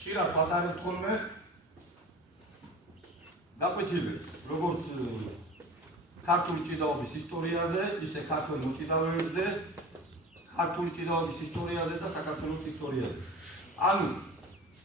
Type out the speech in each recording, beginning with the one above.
ხშირად ვატარებ თქონმე დაკვეთილებს, როგორც ქართული ჭიდაობის ისტორიაზე, ისე ქართულ მოჭიდავეებზე, ქართული ჭიდაობის ისტორიაზე და საქართველოს ისტორიაზე. ანუ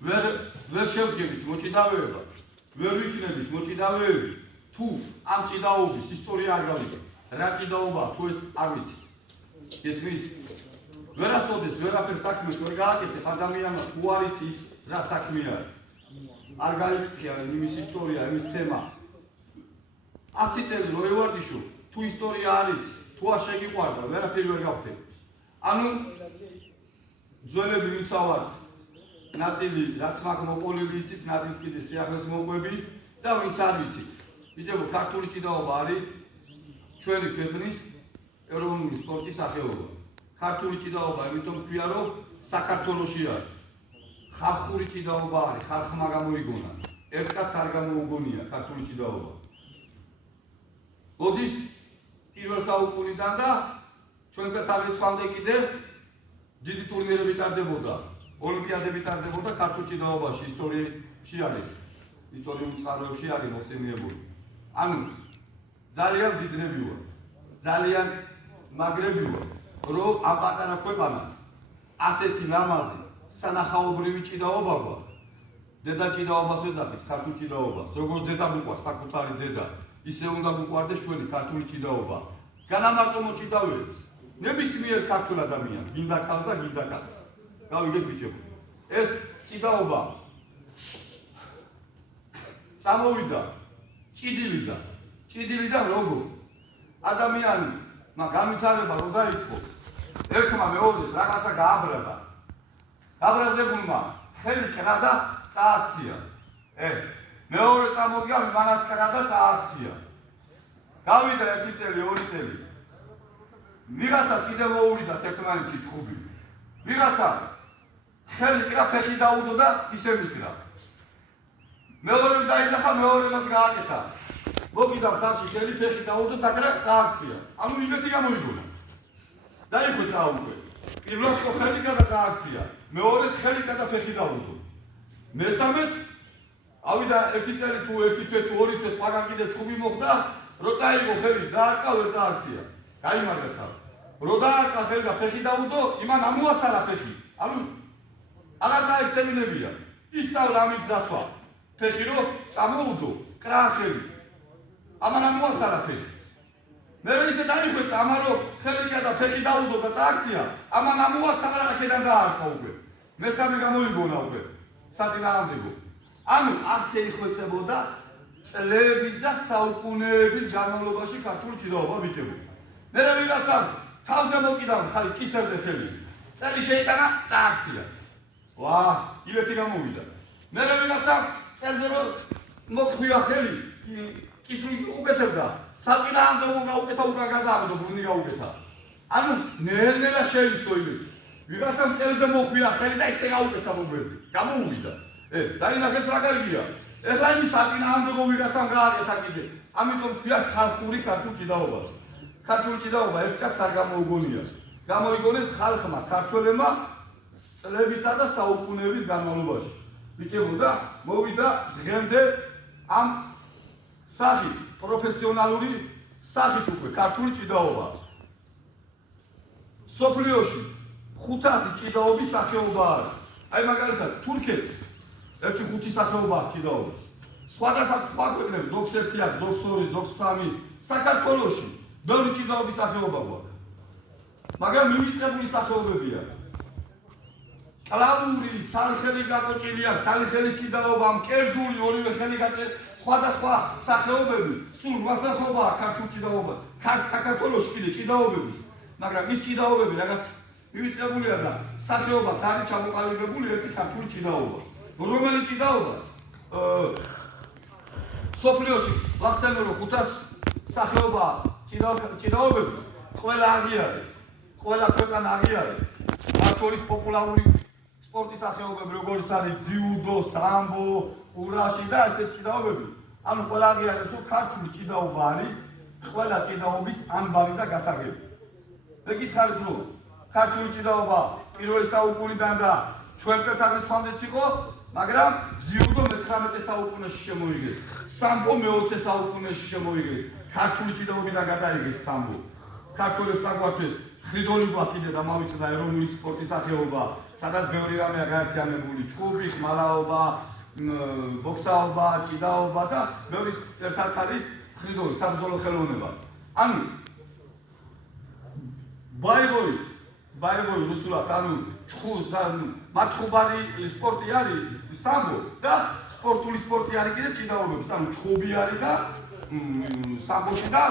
ვერ შევდგებით მოჭიდავეება, ვერ ვიქნებით მოჭიდავეები, თუ ამ ჭიდაობის ისტორია არ გავიგებთ. რა ჭიდაობა თუ ეს არ ვიცით. ესმის ვერასოდეს ვერაფერ საქმეს ვერ გააკეთებ ადამიანმა თუ არ იცი ის რა საქმე არის. არ გაიგწია იმის ისტორია, იმის თემა. 10 წელი რო ევარდიშო, თუ ისტორია არის, თუ არ შეგიყვარდა, ვერაფერი ვერ გავხდები. ანუ ძველები ვინც ავართ, ნაწილი რაც მაგ მოყოლილი იცით, ნაწილს კიდე სიახლეს მოყვები და ვინც არ ვიცით. ბიჭებო, ქართული ჭიდაობა არის ჩვენი ქვეყნის ეროვნული სპორტის სახეობა. ქართული ჭიდაობა იმიტომ ქვია, რომ საქართველოში არის. ხალხური ჭიდაობა არის, ხალხმა გამოიგონა. ერთკაც არ გამოუგონია ქართული ჭიდაობა. ოდის პირველ საუკუნიდან და ჩვენ გათავისუფლდე კიდე დიდი ტურნირები ტარდებოდა. ოლიმპიადები ტარდებოდა ქართულ ჭიდაობაში, ისტორიაში არის. ისტორიულ წყაროებში არის მოხსენიებული. ანუ ძალიან დიდრები ვარ. ძალიან მაგრები ვარ, რომ ამ პატარა ქვეყანას ასეთი ლამაზი სანახაობრივი ჭიდაობა გვაქვს. დედა ჭიდაობას ვეძახით, ქართულ ჭიდაობას. როგორც დედა გვიყვარს საკუთარი დედა, ისე უნდა გვიყვარდეს ჩვენი ქართული ჭიდაობა. განამარტო მოჭიდავეებს. ნებისმიერ ქართულ ადამიანს, გინდა ქალს და გინდა კაცს. გავიგეთ ბიჭებო. ეს ჭიდაობა წამოვიდა ჭიდილიდან როგორ? ადამიანი განვითარება რო დაიწყო, ერთმა მეორეს რაღაცა გააბრაზა. გაბრაზებულმა ხელი კრა და წააქცია. მეორე წამოდგა, მანაც კრა და წააქცია. გავიდა 1 წელი, 2 წელი. ვიღაცას კიდე მოუვიდა ერთმანეთში ჩხუბი. ვიღაცა ხელი კრა, ფეხი დაუდო და ისე მიკრა. მეორემ დაინახა, მეორემაც გააკეთა. მოგიდა ხალხი ხელი, ფეხი დაუდო და კრა წააქცია. ანუ იმეთი გამოიგონა. დაიხვეწა უკვე. პირველ ხელი კრა და წააქცია. მეორე ხელი კრა და ფეხი დაუდო. მესამეთ ავიდა 1 წელი თუ 1 თვე თუ 2 თვე სხვაგან კიდე ჩხუბი მოხდა, რო წაიღო ხელი დაარტყა, ვერ წააქცია. გაიმართა თავი. რო დაარტყა ხელი და ფეხი დაუდო, იმან ამოასარა ფეხი. ანუ აღარ დაეცემინებია. ისწავლა ამის დაცვა. ფეხი რო წამოუდო, კრა ხელი. ამან ამოასარა ფეხი. მე ისე დაიხვეწა, ამან რო ხელი კრა და ფეხი დაუდო და წააქცია, ამან ამოასარა აქედან დაარტყა უკვე. მესამე გამოიგონა უკვე. საწინააღმდეგო. ანუ ასე იხვეწებოდა წლების და საუკუნეების განმავლობაში ქართული ჭიდაობა ბიჭებო. მე ვიღაცამ თავზე მოკიდა ხალი კისერზე ხელი. წელი შეიტანა, წააქცია. ვა, ილეთი გამოვიდა. მე ვიღაცამ წელზე რო მოხვია ხელი, კისრი უკეთებდა. საწინააღმდეგო გაუკეთა, უკან გადააგდო, ბრუნი გაუკეთა. ანუ ნელ-ნელა შეისო ილეთი. ვიღაცამ წელზე მოხვია ხელი და ისე გაუკეთა მოგვერდი. გამოუვიდა. დაინახეს რა კარგია. ეხლა იმის საწინააღმდეგო ვიღაცამ გააკეთა კიდე. ამიტომ ქვია ხალხური ქართული ჭიდაობა. ქართული ჭიდაობა ერთკაც არ გამოუგონია. გამოიგონეს ხალხმა, ქართველებმა წლებისა და საუკუნეების განმავლობაში. ბიჭებო და მოვიდა დღემდე ამ სახით, პროფესიონალური სახით უკვე ქართული ჭიდაობა. სოფლიოში 500 ჭიდაობის სახეობა არის. აი მაგალითად თურქეთს 1-5 სახეობა აქვს ჭიდაობის. სხვადასხვა ქვეყნებს ზოგს 1 აქვს, ზოგს 2, ზოგს 3. საქართველოში ბევრი ჭიდაობის სახეობა გვაქვს. მაგრამ მივიწყებული სახეობებია. კლავური, ცალხელი გაკოჭილი აქვს, ცალხელი ჭიდაობა, მკერდული, ორივე ხელი გაკოჭილი, სხვადასხვა სახეობები, სულ 8 სახეობაა ქართულ ჭიდაობა. საქართველოში კიდე ჭიდაობების, მაგრამ ის ჭიდაობები რაღაც მივიწყებულია და სახეობად არის ჩამოყალიბებული ერთი ქართული ჭიდაობა. რომელი ჭიდაობას სოფლიოში ვახსენე რომ 500 სახეობა ჭიდაობების ყველა აღიარეს, ყველა ქვეყანა აღიარეს. მათ შორის პოპულარული სპორტის სახეობები როგორც არის ძიუდო, სამბო, ურაში და ესეთ ჭიდაობები. ანუ ყველა აღიარეს რომ ქართული ჭიდაობა არის ყველა ჭიდაობის ამბავი და გასაღები. მე გითხარით რომ ქართული ჭიდაობა პირველი საუკუნიდან და ჩვენ წელთაღრიცხვის თვალდეც იყო, მაგრამ ძიუდო მე-19 საუკუნეში შემოიგეს. სამბო მე-20 საუკუნეში შემოიგეს. ქართული ჭიდაობიდან გადაიგეს სამბო. ქართველებს აგვარდეს ხიდოლი გვაქვს და მავიწყდა ეროვნული სპორტის სახეობა, სადაც ბევრი რამეა გაერთიანებული, ჭუბი, ხმალაობა, ბოქსაობა, ჭიდაობა და ბევრი ერთად არის ხიდოლი, საბრძოლო ხელოვნება. ანუ ბაიგოი რუსულად, ანუ მაჩხუბარი სპორტი არის სამბო და სპორტული სპორტი არის კიდე ჭიდაობების, ანუ ჭუბი არის და სამბოში და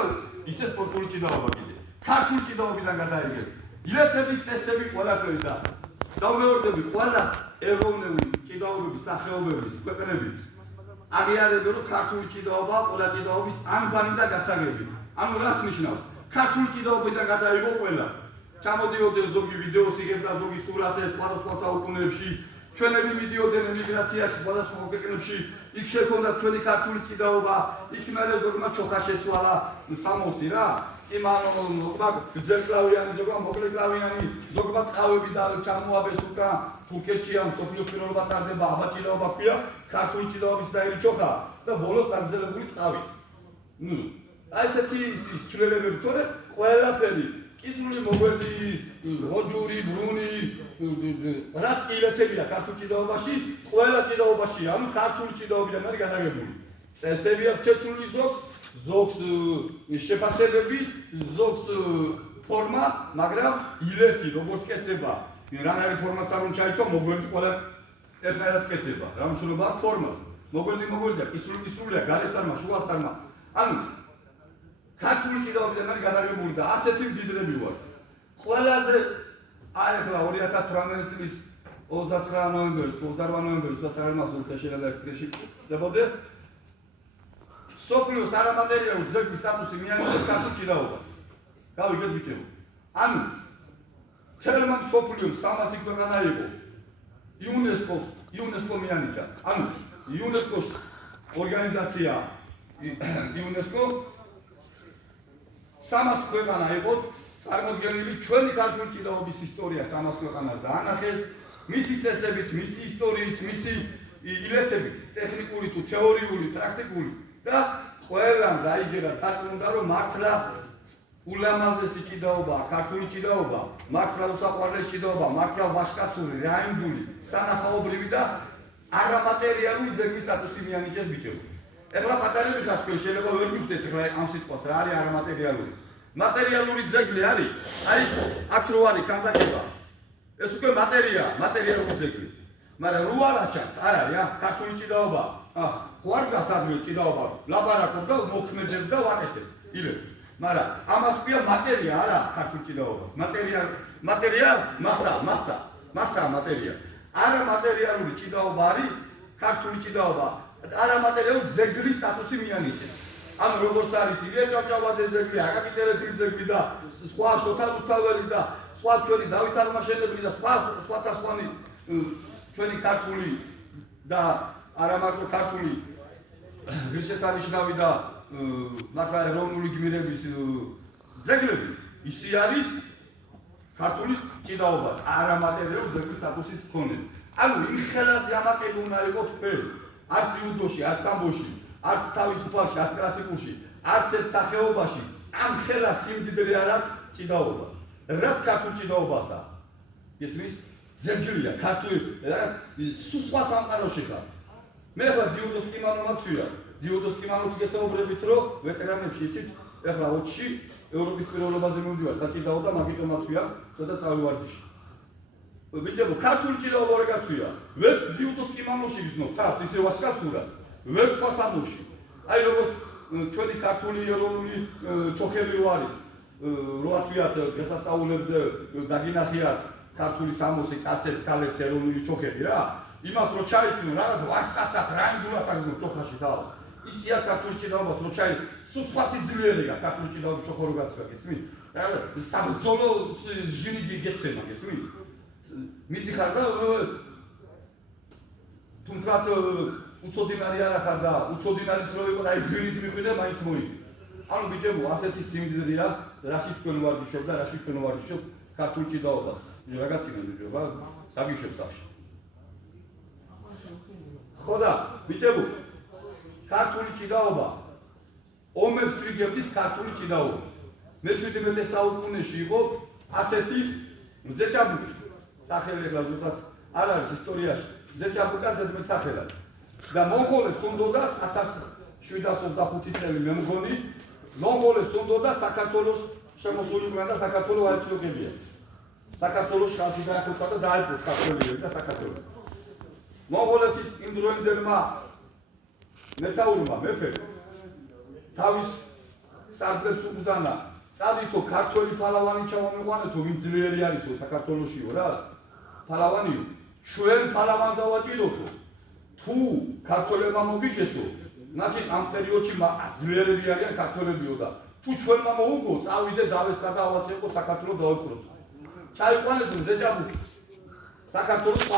ისე სპორტული ჭიდაობა კიდე. ქართული ჭიდაობიდან გადაიგეს. ილეთები, წესები ყველაფერი და დავმეორდები ყველა ეროვნული ჭიდაობების სახეობების ქვეყნების აღიარებენ რომ ქართული ჭიდაობა ყველა ჭიდაობის ანბანი და გასაგები. ანუ რას ნიშნავს? ქართული ჭიდაობიდან გადაიგო ყველა. ჩამოდიოდნენ ზოგი ვიდეოს იღებდა ზოგი სურათებს სხვადასხვა საუკუნეებში. ჩვენები მიდიოდნენ ემიგრაციაში სხვადასხვა ქვეყნებში. იქ შექონდა ჩვენი ქართული ჭიდაობა. იქ მერე ზოგმა ჩოხა შეცვალა სამოსი რა. იმანო ზოგმა გრძელკლავიანი, ზოგმა მოკლეკლავიანი, ზოგმა ტყავები და ჩამოაბეს უკან თურქეთში ან სოფლიოს პირველობა ტარდება, აბა ჭიდაობა ქვია, ქართული ჭიდაობის დაერი ჩოხა და ბოლოს დაგრძელებული ტყავით. აი ესეთი ცვლილებები თორე ყველაფერი კისრული მოგვერდი, როჯური, ბრუნი, რაც კი ილეთებია ქართულ ჭიდაობაში, ყველა ჭიდაობაში, ანუ ქართული ჭიდაობიდან არის გადაღებული. წესები აქვს შეცვლილი ზოგს შეფასებები, ზოგს ფორმა, მაგრამ ილეთი როგორც კეთდება, რანაირი ფორმაც არ უნდა ჩაიცვა, მოგვერდი ყველა ერთნაირად კეთდება. რა მნიშვნელობა აქვს ფორმას? მოგვერდია, კისრულია, გარესარმა, შუასარმა. ანუ ქართული ჭიდაობიდან არის გადაღებული და ასეთი მდიდრები ვარ. ყველაზე აი ახლა 2018 წლის 29 ნოემბერს, 28 ნოემბერს ზოთარმასულ შეიძლება ერთგეში ხდებოდა. სოფლიოს არამატერიალური ძეგლის სტატუსი მიენიჭეს ქართულ ჭიდაობას. გავიგეთ ბიჭებო. ანუ თელმა სოფლიოს 300 ქვეყანა იყო. იუნესკო მიენიჭა. ანუ იუნესკოს ორგანიზაცია იუნესკო 300 ქვეყანა იყო წარმოდგენილი ჩვენი ქართული ჭიდაობის ისტორია 300 ქვეყანას დაანახეს, მისი წესებით, მისი ისტორიით, მისი ილეთებით, ტექნიკური თუ თეორიული, პრაქტიკული და ყველამ დაიჯერა დაწუნდა რომ მართლა ულამაზესი ჭიდაობა, ქართული ჭიდაობა, მართლა უსაყვარლესი ჭიდაობა, მართლა ვაჟკაცური, რაინდული, სანახაობრივი და არამატერიალური ძეგლის სტატუსი მიენიჭეს ბიჭებო. ეხლა პატარები ხართ, შეიძლება ვერ მივხვდეთ ეხლა ამ სიტყვას რა არის არამატერიალური. მატერიალური ძეგლი არის, აი აქ რო არის ქანდაკება. ეს უკვე მატერიალური ძეგლი. მაგრამ რო არ აჩანს, არ არის რა, ქართული ჭიდაობა. ხوار გასადმე ჭიდაობა, ლაპარაკობ და მოქმედებ და ვაკეთებ. ილე. მაგრამ ამას ქვია მატერია არა ქართული ჭიდაობას. მატერია მასა მატერია. არამატერიალური ჭიდაობა არის ქართული ჭიდაობა. არამატერიალური ძეგლის სტატუსი მიენიჭეს. ანუ როგორც არის ილია ჭავჭავაძეს ძეგლი, აკაკი წერეთლის ძეგლი და სხვა შოთა რუსთაველის და სხვა ჩვენი დავით აღმაშენებლის და სხვა ჩვენი ქართული და არამარტო ქართული ღირსშესანიშნავი და მართლა ეროვნული გმირების ძეგლები ისე არის ქართული ჭიდაობა, არამატერიალური ძეგლის სტატუსის მქონე. ანუ იმ ხელას ამაკები უნდა იყოს თქვენ. არც იუდოში, არც სამბოში, არც თავისუფალში, არც კლასიკურში, არც ერთ სახეობაში ამ ხელას სიმდიდრე არ აქვს ჭიდაობა. რაც ქართულ ჭიდაობასა. ისმის ძეგლია, ქართული სხვა სამყაროში ხარ. მე ახლა ძიუდოს კიმანო მაქცია. ძიუდოს კიმანოთ გესაუბრებით, რომ ვეტერანებში იცით, ახლა 20-ში ევროპის პირველობაზე მივდივარ საჭიდაო და მაგიტომ მაქცია, ცოტა წავივარჯიში. ბიჭებო, ქართული ჭიდაობა რა გაცვია? ვერ ძიუდოს კიმანოში გძნობ, თავს ისე ვასკაცურად. ვერ სხვა სამოში. აი როგორც ჩვენი ქართული ეროვნული ჩოხები რო არის, რო აცვიათ დღესასწაულებზე დაგინახიათ ქართული სამოსი კაცებს, ქალებს ეროვნული ჩოხები რა. იმას რო ჩაიცინო, რაღაც ვაშკაცად რაინდულად აგზნო ჩოხაში თავს. ისია ქართული ჭიდაობას რო ჩაი, სულ სხვა სიძლიერია ქართული ჭიდაობის ჩოხო რო გაცვია, გესმით? საბრძოლო ჟინიგი გეცემა, გესმით? მიდიხარ და თუმცა უცოდინარი არ ახარ და უცოდინარიც რო იყო და აი ჟინით მიხვიდა მაინც მოიდი. ანუ ბიჭებო, ასეთი სიმდიდრეა, რაში თქვენ ვარჯიშობ და რაში თქვენ ვარჯიშობ ქართულ ჭიდაობას. რაგაცინა ბიჭო, რა გაგიშვებს ახში. ხოდა ბიჭებო ქართული ჭიდაობა ომებს რიგებდით ქართული ჭიდაობა მე-17 საუკუნეში იყო ასეთი მზეჭაბუკი სახელი ეგლა ზუსტად არ არის ისტორიაში მზეჭაბუკა ზედმეტ სახელად და მონღოლებს უნდოდათ 1725 წელი მე მგონი მონღოლებს უნდოდა საქართველოს შემოსულიყვნენ და საქართველო აიწულებია საქართველოს ხალხი დაახოცა და დაიპყრო ქართველები და საქართველოს მონღოლეთის იმ დროინდელმა მეთაურმა მეფემ თავის სარდლებს უბრძანა წადითო ქართველი ფალავანი ჩავამეყვანეთო ვინ ძლიერი არისო საქართველოსიო რა ფალავანიო ჩვენ ფალავანს დავაჭიდოთო თუ ქართველებმა მოგიჭესო значит ამ პერიოდში ძლიერები არიან ქართველებიო და თუ ჩვენმა მოუგო წავიდე დავესხა და ავაწეყო საქართველოს დავიპყროთ ჩაიყვანეს მზეჭაბუკი საქართველოს